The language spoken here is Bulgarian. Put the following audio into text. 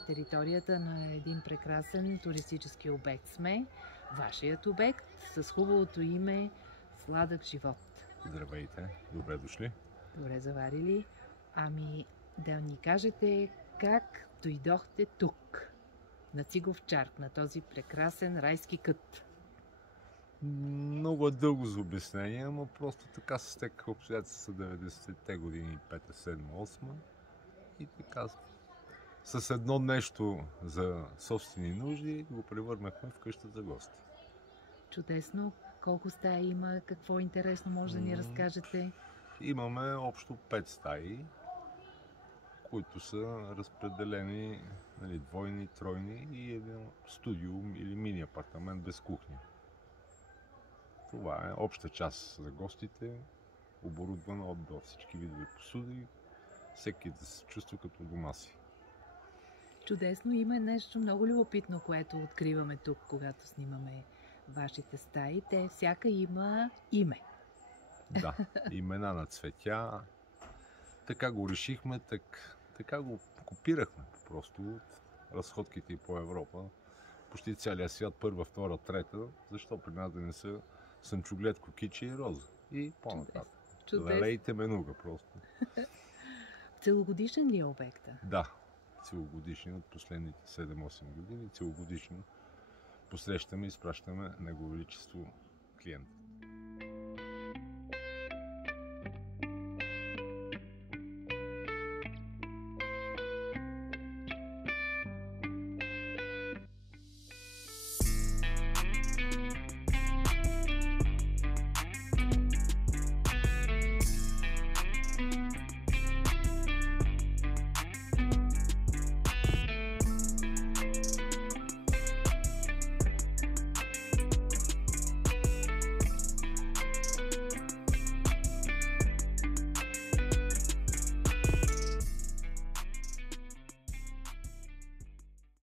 на територията на един прекрасен туристически обект сме. Вашият обект с хубавото име Сладък живот. Здравейте, добре дошли. Добре заварили. Ами да ни кажете как дойдохте тук, на Цигов чарк, на този прекрасен райски кът. Много е дълго за обяснение, но просто така се стекаха обстоятелства 90-те години, 5, 7, 8 и така с едно нещо за собствени нужди го превърнахме в къща за гости. Чудесно. Колко стаи има? Какво интересно може да ни разкажете? Имаме общо 5 стаи, които са разпределени, двойни, тройни и един студио или мини апартамент без кухня. Това е обща част за гостите, оборудвана от до всички видове посуди, всеки да се чувства като дома си. Чудесно. Има нещо много любопитно, което откриваме тук, когато снимаме вашите стаи. Те всяка има име. Да, имена на цветя. Така го решихме, така го копирахме просто от разходките по Европа. Почти целия свят, първа, втора, трета. Защо при нас да не са сънчоглед, кокичи и роза? И по-нататък. Лелейте менуга просто. Целогодишен ли е обекта? Да, целогодишен от последните 7-8 години. Целогодишно посрещаме и изпращаме Негово Величество клиент.